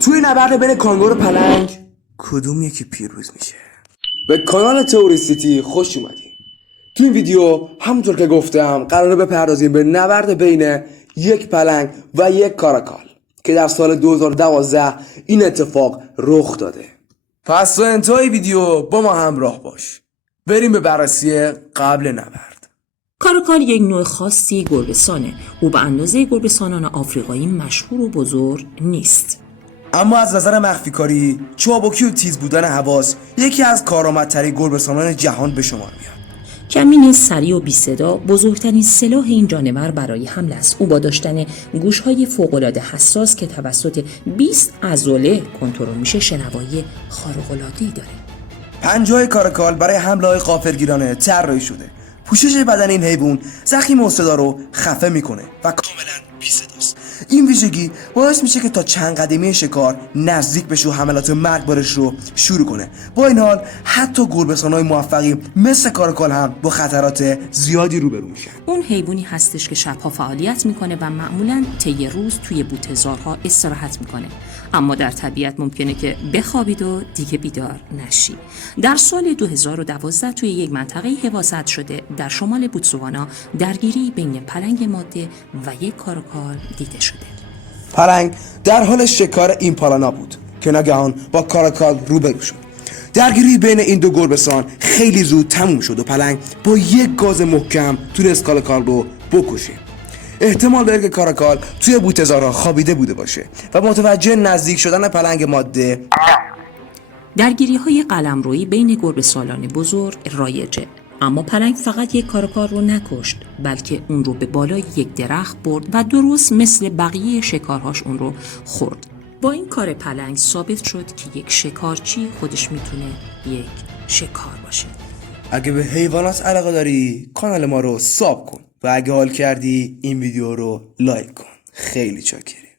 توی نبرد بین کانگور و پلنگ کدوم یکی پیروز میشه؟ به کانال تئوری سیتی خوش اومدین. تو این ویدیو همونطور که گفتم قراره بپردازیم به نبرد بین یک پلنگ و یک کاراکال که در سال 2012 این اتفاق رخ داده. پس تا انتهای ویدیو با ما همراه باش. بریم به بررسی قبل نبرد. کاراکال یک نوع خاصی گربه‌سانه. او به اندازه گربه‌سانان آفریقایی مشهور و بزرگ نیست. اما از نظر مخفی کاری، چابکی و تیز بودن حواس یکی از کارآمدترین گربه‌سانان جهان به شمار میاد. کمین سریع و بی صدا بزرگترین سلاح این جانور برای حمله است. او با داشتن گوش‌های فوق‌العاده حساس که توسط 20 عضله کنترل میشه شنوایی خارق‌العاده‌ای داره. پنجه‌های کاراکال برای حمله‌های غافلگیرانه طراحی شده. پوشش بدن این حیوان ضخیم و صدا رو خفه میکنه و کاملا بی‌صداست. این ویژگی باعث میشه که تا چند قدمی شکار نزدیک بشه و حملات مرگبارش رو شروع کنه. با این حال حتی گربه‌سان‌های موفقی مثل کاراکال هم با خطرات زیادی روبرو میشن. اون حیوانی هستش که شبها فعالیت میکنه و معمولاً طی روز توی بوته‌زارها استراحت میکنه. اما در طبیعت ممکنه که بخوابید و دیگه بیدار نشی. در سال 2012 توی یک منطقه حفاظت شده در شمال بوتسوانا درگیری بین پلنگ ماده و یک کاراکال دیده شده. پلنگ در حال شکار ایمپالانا بود که ناگهان با کاراکال روبرو شد. درگیری بین این دو گربه‌سان خیلی زود تموم شد و پلنگ با یک گاز محکم تونست کاراکال رو بکشه. احتمال داره که کاراکال توی بوته‌زارها خوابیده بوده باشه و متوجه نزدیک شدن پلنگ ماده. درگیری‌های قلمرویی بین گربه‌سالان بزرگ رایجه. اما پلنگ فقط یک کاراکال رو نکشت، بلکه اون رو به بالای یک درخت برد و درست مثل بقیه شکارهاش اون رو خورد. با این کار پلنگ ثابت شد که یک شکارچی خودش میتونه یک شکار باشه. اگه به حیوانات علاقه داری کانال ما رو ساب کن و اگه حال کردی این ویدیو رو لایک کن. خیلی چاکریم.